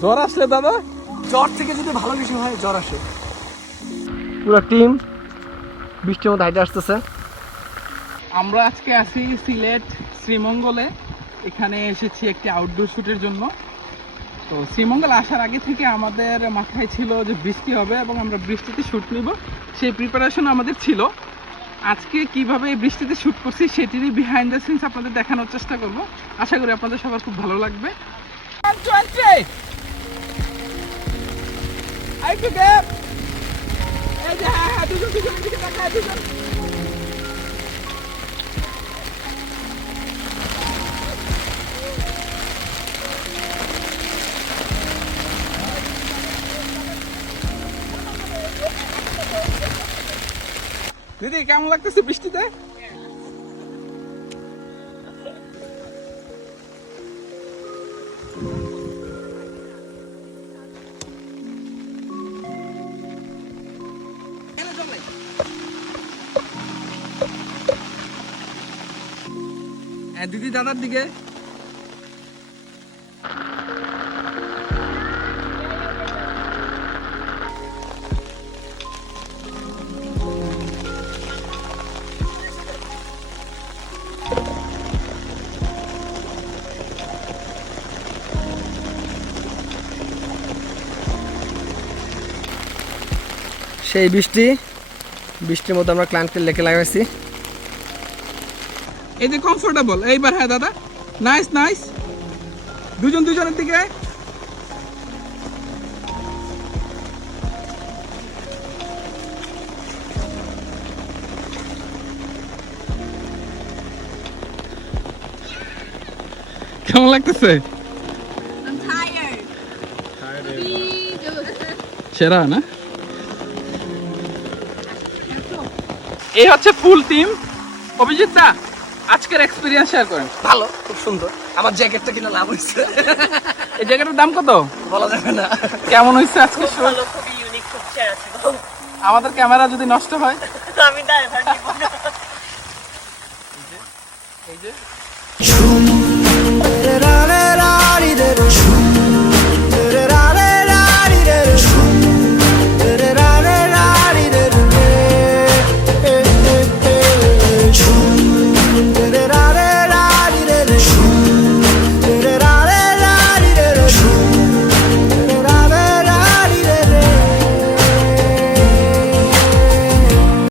জ্বর আসলে দাদা? জ্বর থেকে যদি ভালো কিছু হয় জ্বর আসে। পুরো টিম বৃষ্টির মধ্যে হাইটে আসতেছে। আমরা আজকে আছি সিলেট শ্রীমঙ্গলে। এখানে এসেছি একটি আউটডোর শ্যুটের জন্য। তো শ্রীমঙ্গল আসার আগে থেকে আমাদের মাথায় ছিল যে বৃষ্টি হবে এবং আমরা বৃষ্টিতে শ্যুট নিব। সেই প্রিপারেশন আমাদের ছিল। আজকে কীভাবে এই বৃষ্টিতে শ্যুট করছি সেটিরই বিহাইন্ড দ্য সিনস আপনাদের দেখানোর চেষ্টা করব। আশা করি আপনাদের সবার খুব ভালো লাগবে। এই যে হ্যাঁ হ্যাঁ দুজন দুজনের দিকে দুজন। দিদি কেমন লাগতেছে বৃষ্টিতে? হ্যাঁ দিদি দাদার দিকে। সেই বৃষ্টি বৃষ্টির মধ্যে আমরা ক্লান্টের লেকে লাগাইছি। এই যে কমফোর্টেবল এইবার হ্যাঁ দাদা। নাইস নাইস দুজন দুজনের দিকে। কেমন লাগতেছে. সেরা না? এই হচ্ছে ফুল টিম অভিজিৎ দা আজকের এক্সপিরিয়েন্স শেয়ার করেন। ভালো খুব সুন্দর। আমার জ্যাকেটটা কিনে লাভ হয়েছে। এই জ্যাকেটের দাম কত? বলা যাবে না। কেমন হয়েছে আজকে শো ভালো খুবই ইউনিক খুব আছে আমাদের ক্যামেরা যদি নষ্ট হয়। আমি ড্রাইভার নিব না। এই যে।